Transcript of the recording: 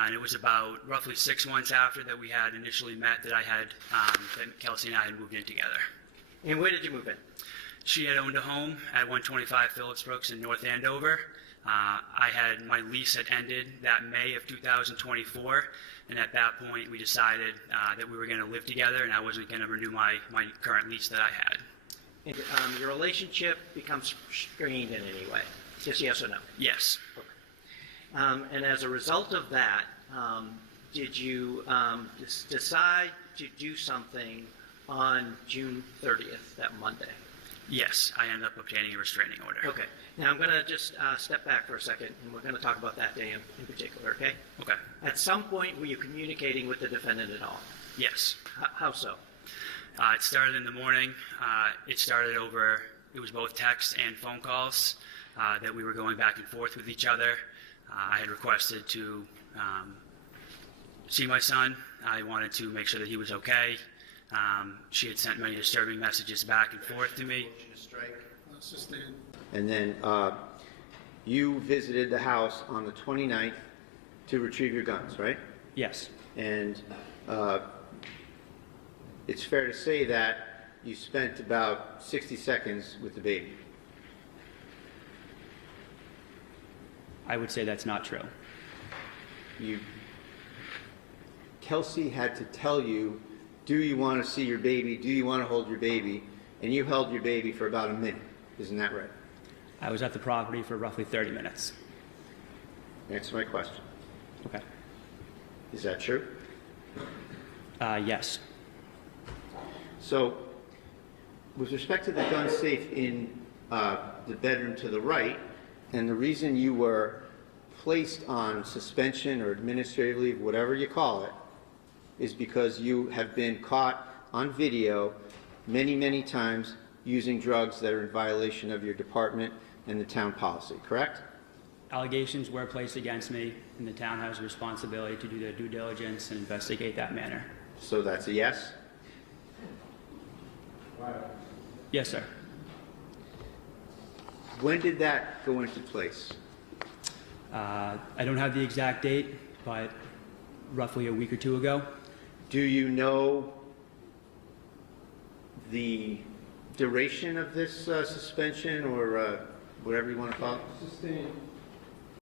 And it was about roughly 6 months after that we had initially met that that Kelsey and I had moved in together. And where did you move in? She had owned a home at 125 Phillips Brooks in North Andover. My lease had ended that May of 2024, and at that point we decided that we were going to live together and I wasn't going to renew my current lease that I had. And, your relationship becomes strained in any way? Just yes or no? Yes. Okay. And as a result of that, did you decide to do something on June 30th, that Monday? Yes, I ended up obtaining a restraining order. Okay. Now I'm going to just step back for a second, and we're going to talk about that day in particular, okay? Okay. At some point, were you communicating with the defendant at all? Yes. How so? It started in the morning. It was both text and phone calls that we were going back and forth with each other. I had requested to see my son. I wanted to make sure that he was okay. She had sent many disturbing messages back and forth to me. And then you visited the house on the 29th to retrieve your guns, right? Yes. And it's fair to say that you spent about 60 seconds with the baby. I would say that's not true. Kelsey had to tell you, do you want to see your baby? Do you want to hold your baby? And you held your baby for about a minute. Isn't that right? I was at the property for roughly 30 minutes. Answer my question. Okay. Is that true? Yes. So, with respect to the gun safe in the bedroom to the right, and the reason you were placed on suspension or administrative leave, whatever you call it, is because you have been caught on video many, many times using drugs that are in violation of your department and the town policy, correct? Allegations were placed against me, and the town has a responsibility to do their due diligence and investigate that matter. So that's a yes? Yes, sir. When did that go into place? I don't have the exact date, but roughly a week or two ago. Do you know the duration of this suspension or whatever you want to call it? Sustained.